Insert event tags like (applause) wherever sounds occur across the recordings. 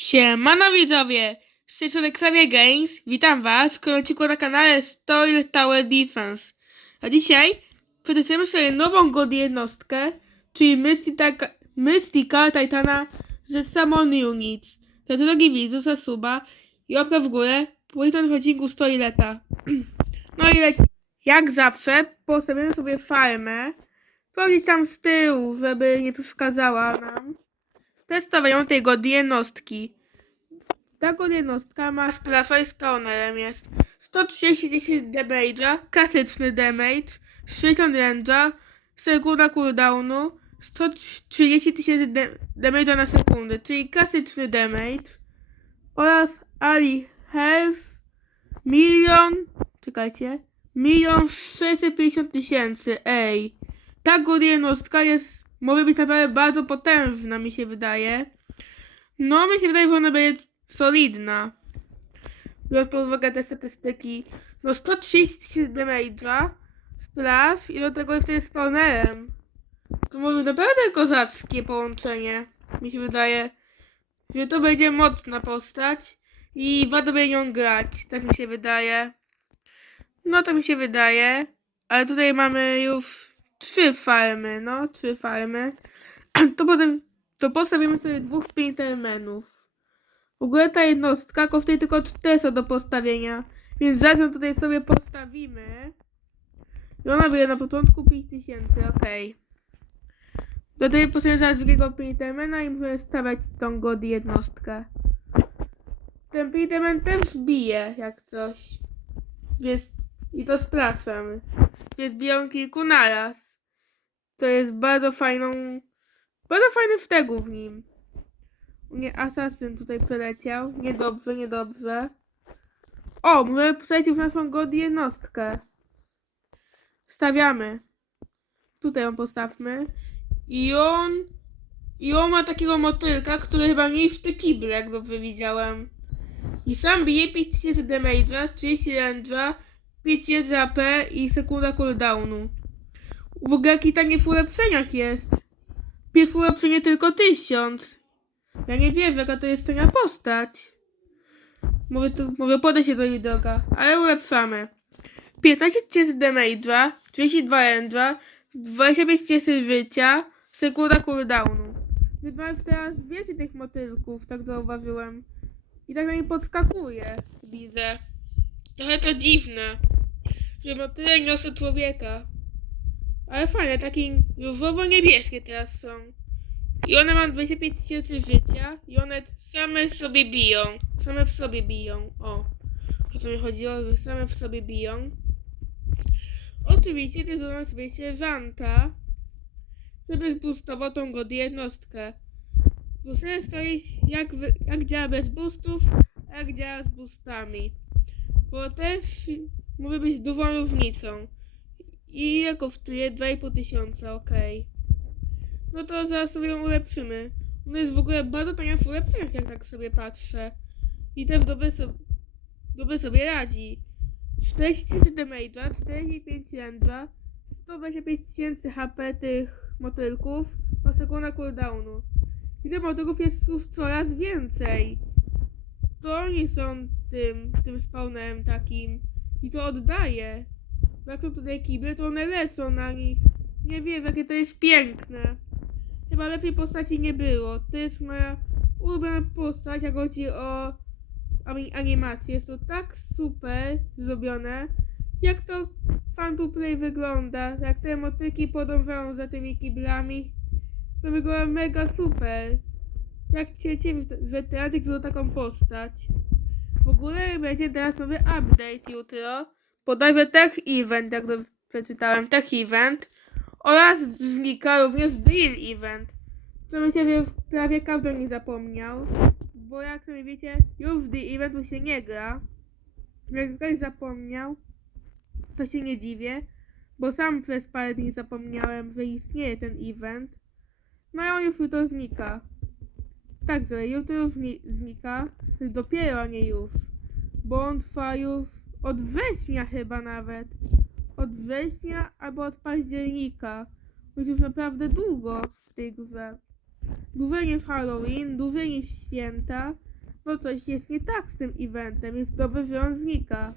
Siemano widzowie, z tej strony Xavier Games, witam was w kolejnym na kanale Story Tower Defense. A dzisiaj przetestujemy sobie nową god jednostkę, czyli Mystica, Mystica Titana ze Summon Units. Za drogi widzu, za suba i łapkę w górę, pójdę w odcinku Storyleta. (clears throat) No i leci. Jak zawsze postawimy sobie farmę, to tam z tyłu, żeby nie przeszkadzała nam testowaniu tej god jednostki. Ta god jednostka ma splafa i spawnerem jest 130 damage'a, klasyczny damage, 60 range'a, sekunda cooldownu, 130 tysięcy da- damage'a na sekundę, czyli klasyczny damage oraz Ali Health milion, czekajcie, milion 650 tysięcy, ej. Ta god jednostka jest, może być naprawdę bardzo potężna, mi się wydaje. No, mi się wydaje, że ona będzie solidna. Biorąc pod uwagę te statystyki. No, 130 tysięcy damage'a, spraw i do tego jeszcze jest spawnerem. To może naprawdę kozackie połączenie. Mi się wydaje, że to będzie mocna postać i warto będzie nią grać. Tak mi się wydaje. No, tak mi się wydaje. Ale tutaj mamy już trzy farmy, no, trzy farmy. (clears throat) To potem, to postawimy sobie dwóch Sprintermenów. W ogóle ta jednostka kosztuje tylko 400 do postawienia, więc zaraz ją tutaj sobie postawimy. I ona będzie na początku 5000, okej. Do tej postawimy zaraz drugiego Sprintermana i możemy stawiać tą god jednostkę. Ten Sprinterman też bije, jak coś. Więc, i to sprawdzamy. Więc biją kilku naraz. To jest bardzo fajną, bardzo fajny wtegu w nim. Nie, asasyn tutaj przeleciał. Niedobrze, niedobrze. O, możemy postawić już naszą god jednostkę. Stawiamy. Tutaj ją postawmy. I on... I on ma takiego motylka, który chyba te kible, jak dobrze widziałem. I sam bije 5000 damage'a, 30 range'a, 5000 AP i sekunda cooldownu. W ogóle jaki tanie w ulepszeniach jest. Pierwsze ulepszenie tylko 1000. Ja nie wierzę, jaka to jest tania postać. Mówię, tu, mówię podejść się do droga, ale ulepszamy. 15 tysięcy damage'a, 32 range'a, 25 tysięcy życia, sekunda cooldownu. Mam teraz więcej tych motylków, tak zauważyłem. I tak na nie podskakuje, widzę. Trochę to dziwne, że motyle niosą człowieka. Ale fajne, takie różowo-niebieskie teraz są. I one mają 25 tysięcy życia i one same w sobie biją. Same w sobie biją. O. O to mi chodziło, że same w sobie biją. Oczywiście też dodam sobie sierżanta, żeby zboostował tą god jednostkę. Muszę sprawdzić jak, jak działa bez boostów, a jak działa z boostami. Bo też może być dużą różnicą. I jak kosztuje 2,5 tysiąca, okej. No to zaraz sobie ją ulepszymy. Ona jest w ogóle bardzo tania w ulepszeniach, jak tak sobie patrzę. I też dobrze dobrze sobie radzi. 40 tysięcy damage'a, 45 range'a, 125 tysięcy HP tych motylków, a sekunda cooldownu. I tych motylków jest już coraz więcej. To oni są tym, tym spawnerem takim. I to oddaje. Są tutaj kible, to one lecą na nich. Nie wiem, jakie to jest piękne. Chyba lepiej postaci nie było. To jest moja ulubiona postać, jak chodzi o ani- animację. Jest to tak super zrobione. Jak to fan play wygląda. Jak te motyki podążają za tymi kiblami. To wygląda mega super. Jak chcecie, że teraz do taką postać. W ogóle będzie teraz nowy update jutro. Podajmy Tech Event, jak dobrze przeczytałem. Tech Event. Oraz znika również Drill Event. Co myślę, że już prawie każdy nie zapomniał. Bo jak sami wiecie, już w Drill Eventu się nie gra. Jak ktoś zapomniał, to się nie dziwię. Bo sam przez parę dni zapomniałem, że istnieje ten event. No i on już jutro znika. Tak, że jutro już zni- znika. Dopiero nie już. Bo on trwa już od września chyba nawet. Od września albo od października. Już już naprawdę długo w tej grze. Dłużej niż Halloween, dłużej niż święta. bo coś jest nie tak z tym eventem. Jest dobrze, że on znika.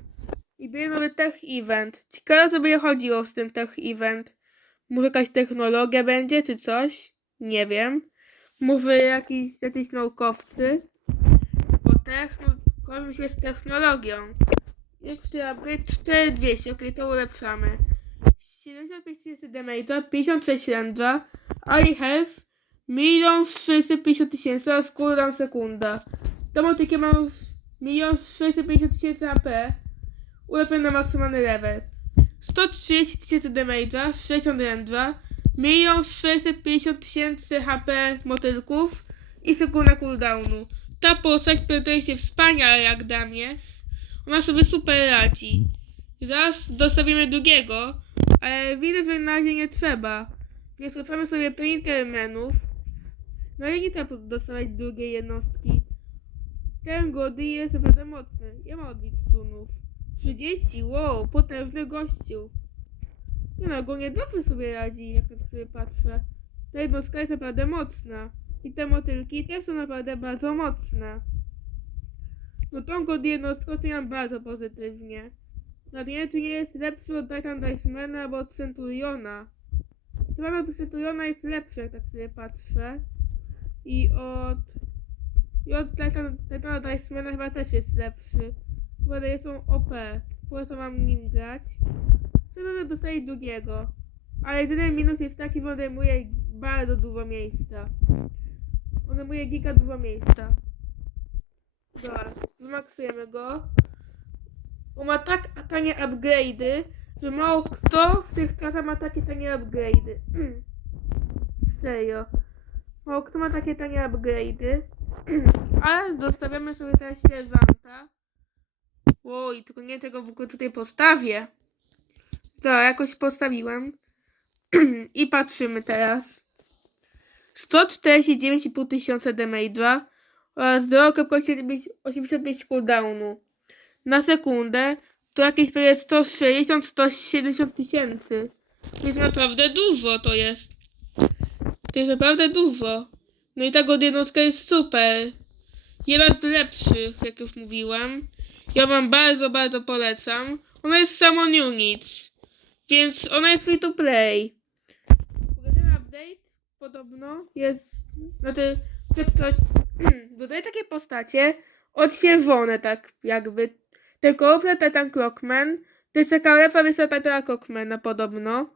I będzie nowy tech event. Ciekawe, co będzie chodziło z tym tech event. Może jakaś technologia będzie, czy coś? Nie wiem. Może jakiś, jacyś naukowcy. Bo tech, no, się z technologią. Jak trzeba być 4200, okej, to ulepszamy. 75 tysięcy damage'a, 56 range'a, Ali health, 1 650 tysięcy oraz cooldown sekunda. To motykę mam 1 650 tysięcy HP, ulepiony na maksymalny level. 130 tysięcy damage'a, 60 range'a, 1 650 tysięcy HP motylków i sekunda cooldownu. Ta postać prezentuje się wspaniale jak dla mnie. Ona sobie super radzi. Zaraz dostawimy drugiego, ale widzę, że na razie nie trzeba. Więc otwieramy sobie printer menów. No i nie trzeba dostawać drugiej jednostki. Ten Gody jest naprawdę mocny. Ja mam odbić stunów. 30, wow, potężny gościu. Nie no, ogólnie dobrze sobie radzi, jak tak sobie patrzę. Ta jednostka jest naprawdę mocna. I te motylki też są naprawdę bardzo mocne. No tą Gody jednostkę oceniam bardzo pozytywnie. Wiem, czy nie jest lepszy od Titan Dicemana albo od Centuriona. Chyba od Centuriona jest lepszy, jak tak sobie patrzę. I od... I od Titan, Titana Dicemana chyba też jest lepszy. Chyba są OP. Po co mam nim grać? Chcę dostać drugiego. Ale jedyny minus jest taki, że on zajmuje bardzo dużo miejsca. On zajmuje giga dużo miejsca. Dobra, zmaksujemy go. On ma tak tanie upgrade'y, że mało kto w tych klasach ma takie tanie upgrade'y. (clears throat) Serio. Mało kto ma takie tanie upgrade'y. (clears throat) Ale zostawiamy sobie teraz sierżanta. Oj, tylko nie tego w ogóle tutaj postawię. Dobra, jakoś postawiłem. (clears throat) I patrzymy teraz. 149,5 tysiąca damage'a oraz 0,85 cooldownu na sekundę to jakieś prawie 160-170 tysięcy. To jest naprawdę dużo to jest. To jest naprawdę dużo. No i ta God jednostka jest super. Jedna z lepszych, jak już mówiłem. Ja wam bardzo, bardzo polecam. Ona jest Summon Units. Więc ona jest free to play. Ten update podobno jest. Znaczy, te ktoś (clears throat) dodaje takie postacie odświeżone, tak jakby. Tylko Titan Clockman, to jest taka lepsza wersja Titana Clockmana podobno.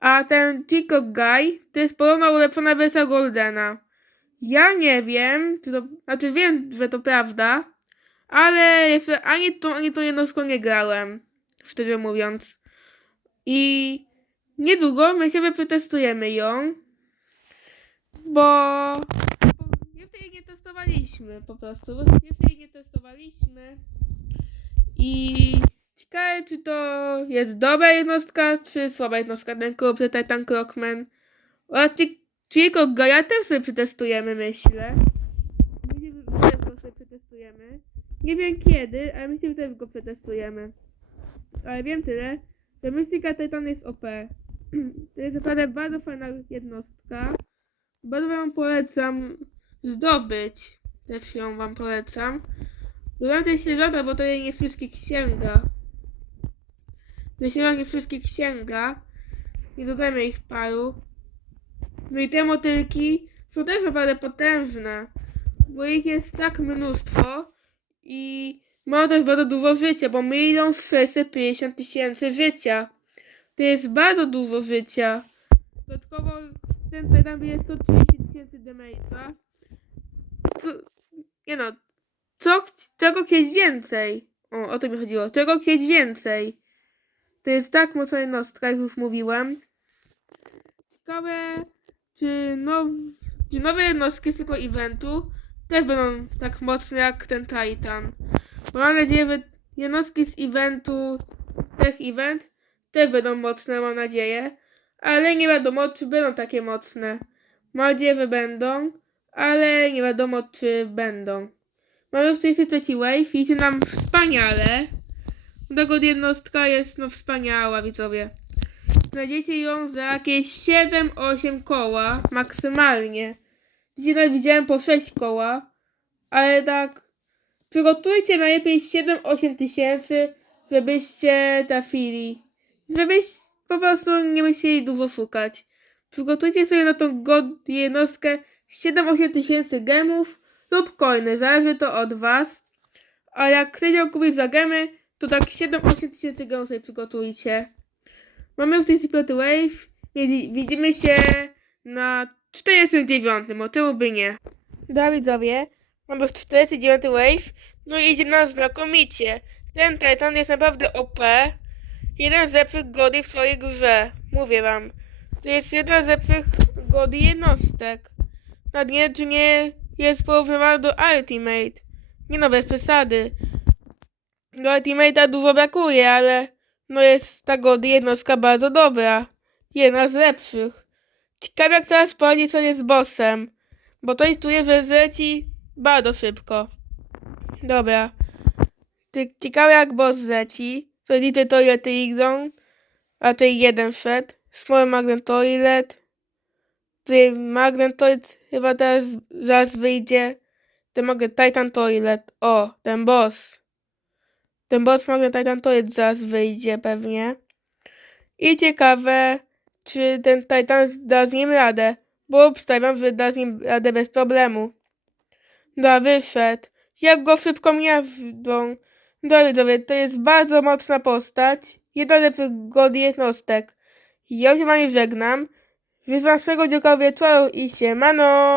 A ten Chico Guy to jest podobno ulepszona wersja Goldena. Ja nie wiem, czy to, znaczy wiem, że to prawda, ale jeszcze ani tą, ani tą jednostką nie grałem, szczerze mówiąc. I niedługo my się przetestujemy ją, bo jeszcze jej nie testowaliśmy po prostu. Jeszcze jej nie testowaliśmy. I ciekawe, czy to jest dobra jednostka, czy słaba jednostka. Ten ten Titan Clockman. Oraz ci- Chico Gaia też sobie przetestujemy, myślę. Myślę, że też go sobie przetestujemy. Nie wiem kiedy, ale myślę, że też go przetestujemy. Ale wiem tyle, że Mystica Titan jest OP. (clears throat) To jest naprawdę bardzo fajna jednostka. Bardzo wam polecam zdobyć. Też ją wam polecam. Dodam te sierżanta, bo to jej nie wszystkich sięga. Te sierżant nie wszystkich sięga. Nie dodajmy ich paru. No i te motylki są też naprawdę potężne. Bo ich jest tak mnóstwo. I mają też bardzo dużo życia, bo milion 650 tysięcy życia. To jest bardzo dużo życia. Dodatkowo ten Titan bije 130 tysięcy damage'a. Nie no, co, czego chcieć więcej? O, o to mi chodziło. Czego chcieć więcej? To jest tak mocna jednostka, jak już mówiłem. Ciekawe, czy, now, czy nowe jednostki z tego eventu też będą tak mocne jak ten Titan. Bo mam nadzieję, że jednostki z eventu, tech event, też będą mocne, mam nadzieję. Ale nie wiadomo, czy będą takie mocne. Mam nadzieję, że będą, ale nie wiadomo, czy będą. Mamy już 33 wave i idzie nam wspaniale. Tego jednostka jest no wspaniała, widzowie. Znajdziecie ją za jakieś 7-8 koła maksymalnie. Dzisiaj nawet widziałem po 6 koła, ale tak Przygotujcie najlepiej 7-8 tysięcy, żebyście trafili. Żebyś po prostu nie musieli dużo szukać. Przygotujcie sobie na tą god jednostkę 7-8 tysięcy gemów lub coiny, zależy to od was. A jak chcecie kupić za gemy, to tak 7-8 tysięcy gemów sobie przygotujcie. Mamy już tej piąty wave, widzimy się na 49, bo czemu by nie? Dobra mamy już 49 wave, no i idzie nas znakomicie. Ten Titan jest naprawdę OP. Jeden z lepszych gody w swojej grze. Mówię wam. To jest jedna z lepszych gody jednostek. Nawet nie, czy nie jest porównywany do Ultimate. Nie no, bez przesady. Do Ultimate'a dużo brakuje, ale no jest ta gody jednostka bardzo dobra. Jedna z lepszych. Ciekawe jak teraz poradzi sobie z bossem. Bo to czuję, że zleci bardzo szybko. Dobra. Ty- Ciekawe jak boss leci. To liczę to ile ty idą. A tej jeden wszedł. Small Magnet Toilet. Ty Magnet Toilet chyba teraz zaraz wyjdzie. Ten Magnet Titan Toilet. O, ten boss. Ten boss Magnet Titan Toilet zaraz wyjdzie pewnie. I ciekawe, czy ten Titan da z nim radę. Bo obstawiam, że da z nim radę bez problemu. Da, wyszedł. Jak go szybko miażdżą. Dobra, widzowie, to jest bardzo mocna postać. Jedna z lepszych god jednostek. Ja się wami żegnam. Życzę wam swego wieczoru i siemano!